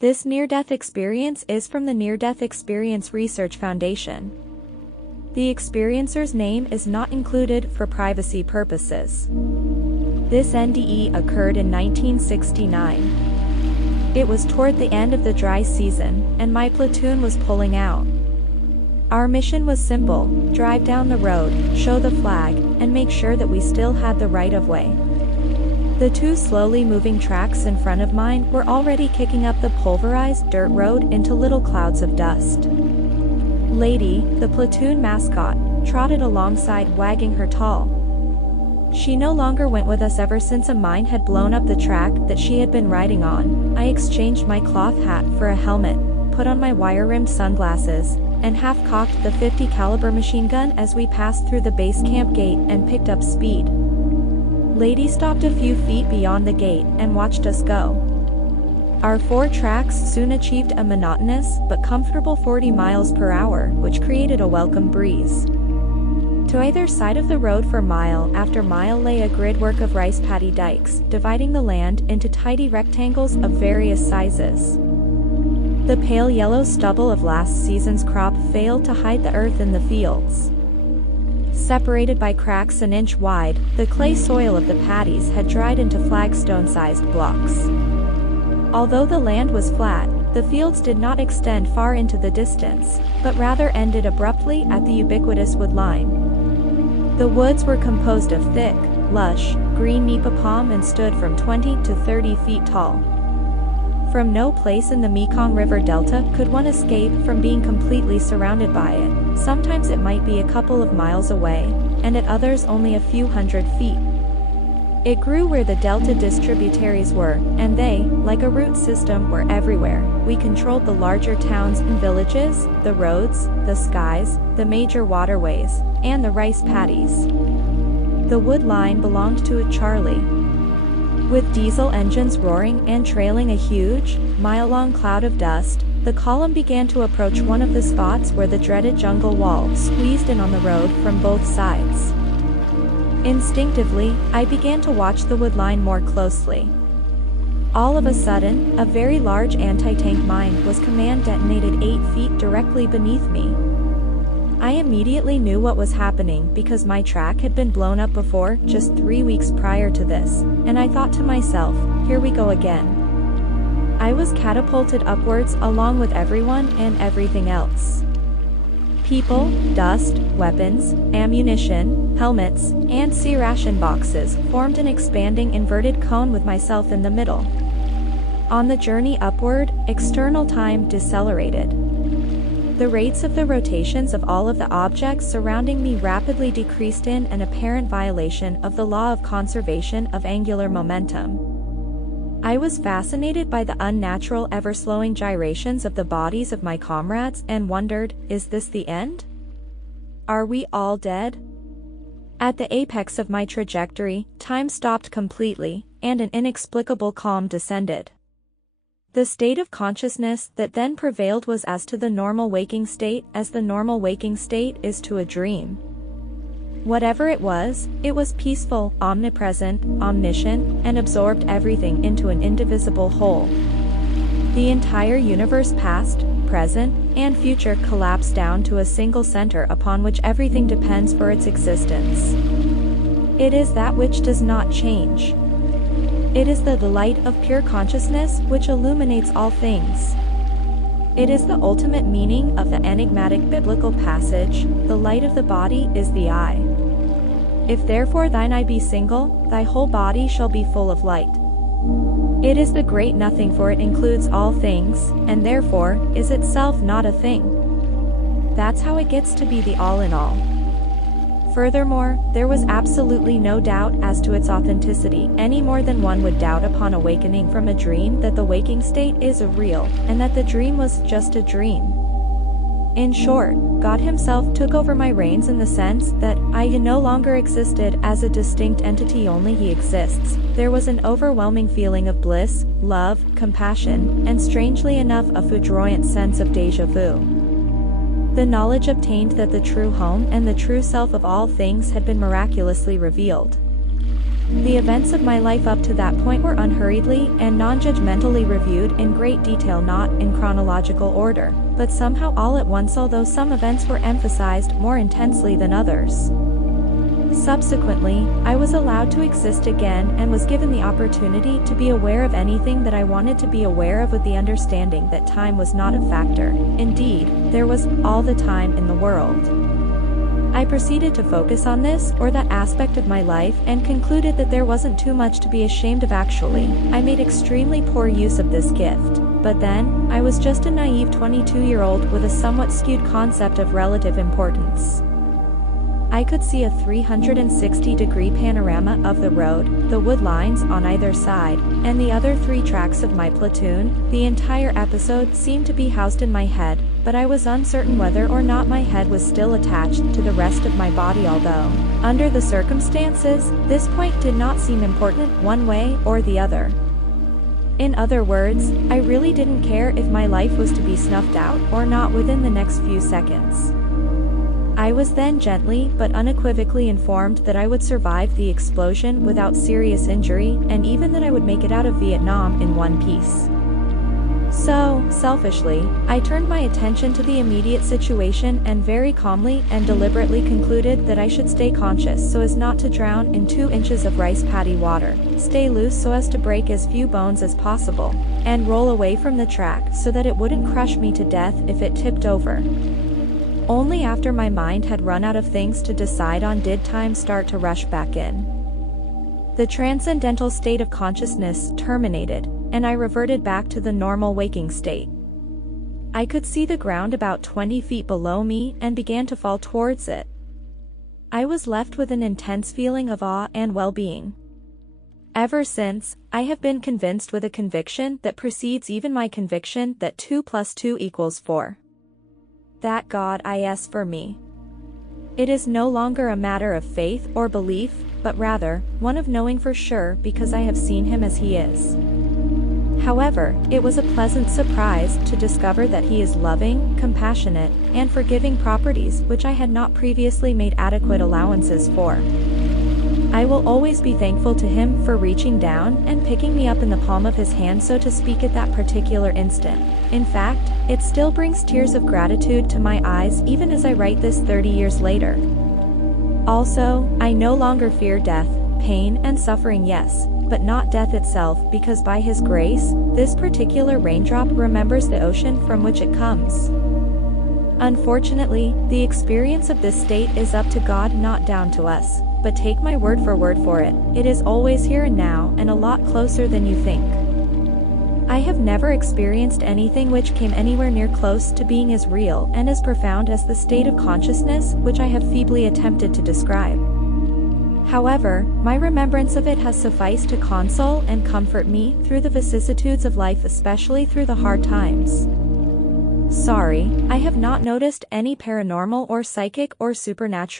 This near-death experience is from the Near-Death Experience Research Foundation. The experiencer's name is not included for privacy purposes. This NDE occurred in 1969. It was toward the end of the dry season, and my platoon was pulling out. Our mission was simple: drive down the road, show the flag, and make sure that we still had the right-of-way. The two slowly moving tracks in front of mine were already kicking up the pulverized dirt road into little clouds of dust. Lady, the platoon mascot, trotted alongside, wagging her tail. She no longer went with us ever since a mine had blown up the track that she had been riding on. I exchanged my cloth hat for a helmet, put on my wire-rimmed sunglasses, and half-cocked the .50 caliber machine gun as we passed through the base camp gate and picked up speed. Lady stopped a few feet beyond the gate and watched us go. Our 4 tracks soon achieved a monotonous but comfortable 40 miles per hour, which created a welcome breeze. To either side of the road for mile after mile lay a gridwork of rice paddy dikes, dividing the land into tidy rectangles of various sizes. The pale yellow stubble of last season's crop failed to hide the earth in the fields. Separated by cracks an inch wide, the clay soil of the paddies had dried into flagstone-sized blocks. Although the land was flat, the fields did not extend far into the distance, but rather ended abruptly at the ubiquitous wood line. The woods were composed of thick, lush, green nipa palm and stood from 20 to 30 feet tall. From no place in the Mekong River Delta could one escape from being completely surrounded by it. Sometimes it might be a couple of miles away, and at others only a few hundred feet. It grew where the delta distributaries were, and they, like a root system, were everywhere. We controlled the larger towns and villages, the roads, the skies, the major waterways, and the rice paddies. The wood line belonged to a Charlie. With diesel engines roaring and trailing a huge, mile-long cloud of dust, the column began to approach one of the spots where the dreaded jungle wall squeezed in on the road from both sides. Instinctively, I began to watch the wood line more closely. All of a sudden, a very large anti-tank mine was command detonated 8 feet directly beneath me. I immediately knew what was happening because my track had been blown up before, just 3 weeks prior to this, and I thought to myself, here we go again. I was catapulted upwards along with everyone and everything else. People, dust, weapons, ammunition, helmets, and C-ration boxes formed an expanding inverted cone with myself in the middle. On the journey upward, external time decelerated. The rates of the rotations of all of the objects surrounding me rapidly decreased in an apparent violation of the law of conservation of angular momentum. I was fascinated by the unnatural ever-slowing gyrations of the bodies of my comrades and wondered, is this the end? Are we all dead? At the apex of my trajectory, time stopped completely, and an inexplicable calm descended. The state of consciousness that then prevailed was as to the normal waking state as the normal waking state is to a dream. Whatever it was peaceful, omnipresent, omniscient, and absorbed everything into an indivisible whole. The entire universe, past, present, and future, collapsed down to a single center upon which everything depends for its existence. It is that which does not change. It is the light of pure consciousness which illuminates all things. It is the ultimate meaning of the enigmatic biblical passage, the light of the body is the eye. If therefore thine eye be single, thy whole body shall be full of light. It is the great nothing, for it includes all things, and therefore, is itself not a thing. That's how it gets to be the all in all. Furthermore, there was absolutely no doubt as to its authenticity, any more than one would doubt upon awakening from a dream that the waking state is real, and that the dream was just a dream. In short, God Himself took over my reins in the sense that I no longer existed as a distinct entity, only He exists. There was an overwhelming feeling of bliss, love, compassion, and strangely enough a foudroyant sense of déjà vu. The knowledge obtained that the true home and the true self of all things had been miraculously revealed. The events of my life up to that point were unhurriedly and non-judgmentally reviewed in great detail, not in chronological order, but somehow all at once, although some events were emphasized more intensely than others. Subsequently, I was allowed to exist again and was given the opportunity to be aware of anything that I wanted to be aware of, with the understanding that time was not a factor. Indeed, there was all the time in the world. I proceeded to focus on this or that aspect of my life and concluded that there wasn't too much to be ashamed of. Actually, I made extremely poor use of this gift. But then, I was just a naive 22-year-old with a somewhat skewed concept of relative importance. I could see a 360-degree panorama of the road, the wood lines on either side, and the other 3 tracks of my platoon. The entire episode seemed to be housed in my head, but I was uncertain whether or not my head was still attached to the rest of my body, although, under the circumstances, this point did not seem important one way or the other. In other words, I really didn't care if my life was to be snuffed out or not within the next few seconds. I was then gently but unequivocally informed that I would survive the explosion without serious injury, and even that I would make it out of Vietnam in one piece. So, selfishly, I turned my attention to the immediate situation and very calmly and deliberately concluded that I should stay conscious so as not to drown in 2 inches of rice paddy water, stay loose so as to break as few bones as possible, and roll away from the track so that it wouldn't crush me to death if it tipped over. Only after my mind had run out of things to decide on did time start to rush back in. The transcendental state of consciousness terminated, and I reverted back to the normal waking state. I could see the ground about 20 feet below me and began to fall towards it. I was left with an intense feeling of awe and well-being. Ever since, I have been convinced with a conviction that precedes even my conviction that 2 + 2 = 4. That God is for me. It is no longer a matter of faith or belief, but rather, one of knowing for sure because I have seen him as he is. However, it was a pleasant surprise to discover that he is loving, compassionate, and forgiving, properties which I had not previously made adequate allowances for. I will always be thankful to him for reaching down and picking me up in the palm of his hand, so to speak, at that particular instant. In fact, it still brings tears of gratitude to my eyes even as I write this 30 years later. Also, I no longer fear death, pain and suffering, yes, but not death itself, because by his grace, this particular raindrop remembers the ocean from which it comes. Unfortunately, the experience of this state is up to God, not down to us, but take my word for it, it is always here and now and a lot closer than you think. I have never experienced anything which came anywhere near close to being as real and as profound as the state of consciousness which I have feebly attempted to describe. However, my remembrance of it has sufficed to console and comfort me through the vicissitudes of life, especially through the hard times. Sorry, I have not noticed any paranormal or psychic or supernatural